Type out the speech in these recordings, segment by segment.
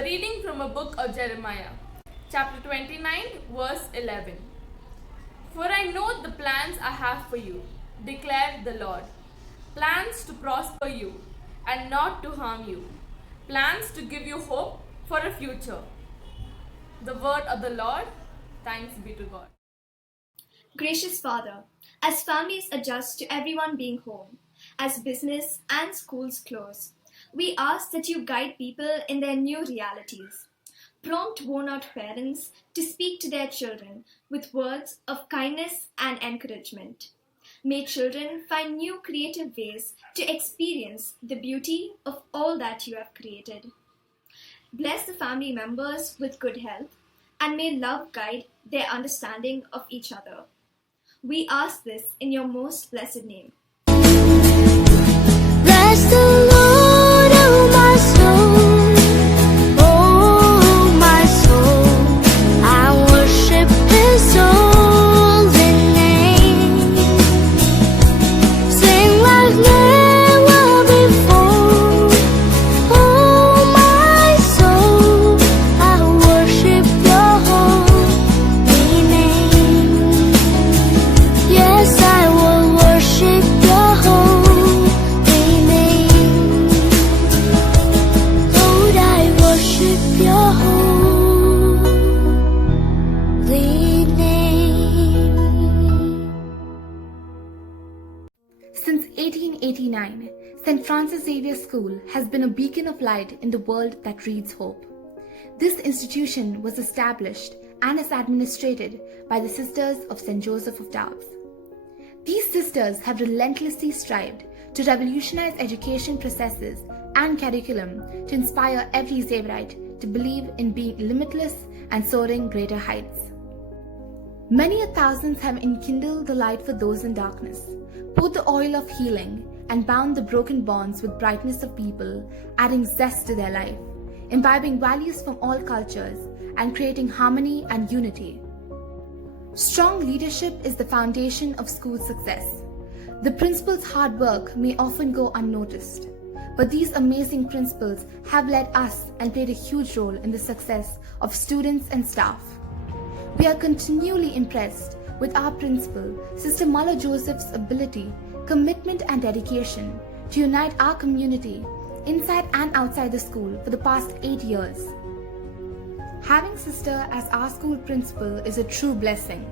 A reading from a book of Jeremiah, chapter 29, verse 11. For I know the plans I have for you, declared the Lord. Plans to prosper you and not to harm you. Plans to give you hope for a future. The word of the Lord. Thanks be to God. Gracious Father, as families adjust to everyone being home, as business and schools close, we ask that you guide people in their new realities. Prompt worn-out parents to speak to their children with words of kindness and encouragement. May children find new creative ways to experience the beauty of all that you have created. Bless the family members with good health, and may love guide their understanding of each other. We ask this in your most blessed name. Bless the Lord, oh my soul, oh my soul. I worship His holy name. Sing like never before, oh my soul. I worship Your holy name. Yes, I will worship Your holy name. Lord, I worship Your holy name. Since 1889, St. Francis Xavier School has been a beacon of light in the world that reads hope. This institution was established and is administrated by the Sisters of St. Joseph of Doubs. These sisters have relentlessly strived to revolutionize education processes and curriculum to inspire every Xavierite to believe in being limitless and soaring greater heights. Many a thousands have enkindled the light for those in darkness, poured the oil of healing, and bound the broken bonds with brightness of people, adding zest to their life, imbibing values from all cultures, and creating harmony and unity. Strong leadership is the foundation of school success. The principal's hard work may often go unnoticed, but these amazing principals have led us and played a huge role in the success of students and staff. We are continually impressed with our principal, Sister Muller Joseph's ability, commitment and dedication to unite our community inside and outside the school for the past 8 years. Having Sister as our school principal is a true blessing.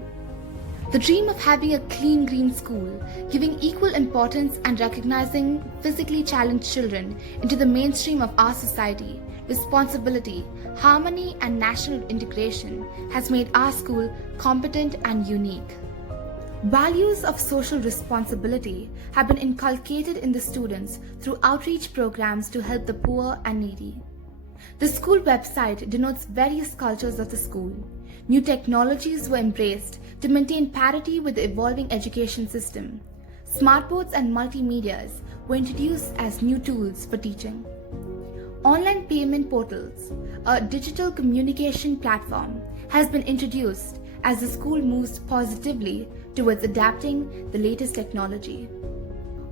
The dream of having a clean green school, giving equal importance and recognizing physically challenged children into the mainstream of our society, responsibility, harmony and national integration has made our school competent and unique. Values of social responsibility have been inculcated in the students through outreach programs to help the poor and needy. The school website denotes various cultures of the school. New technologies were embraced to maintain parity with the evolving education system. Smartboards and multimedias were introduced as new tools for teaching. Online payment portals, a digital communication platform, has been introduced as the school moves positively towards adapting the latest technology.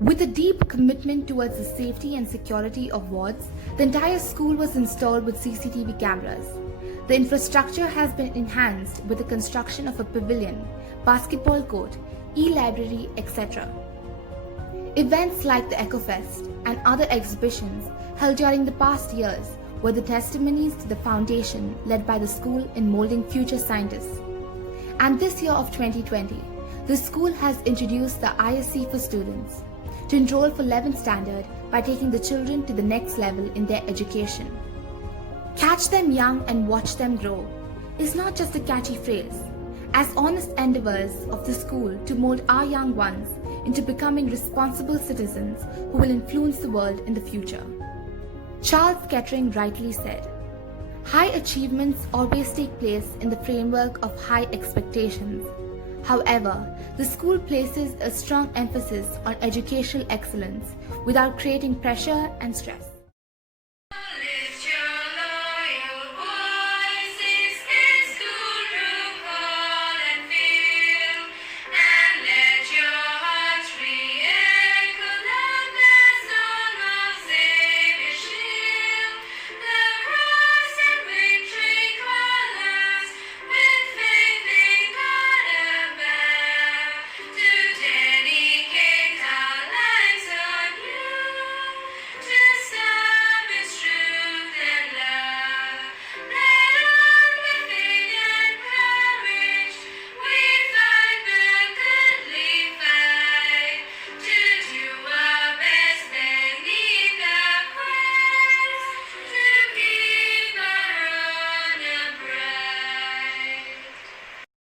With a deep commitment towards the safety and security of wards, the entire school was installed with CCTV cameras. The infrastructure has been enhanced with the construction of a pavilion, basketball court, e-library, etc. Events like the EcoFest and other exhibitions held during the past years were the testimonies to the foundation led by the school in molding future scientists. And this year of 2020, the school has introduced the ISC for students to enroll for 11th standard by taking the children to the next level in their education. Catch them young and watch them grow is not just a catchy phrase, as honest endeavors of the school to mold our young ones into becoming responsible citizens who will influence the world in the future. Charles Kettering rightly said, "High achievements always take place in the framework of high expectations. However, the school places a strong emphasis on educational excellence without creating pressure and stress."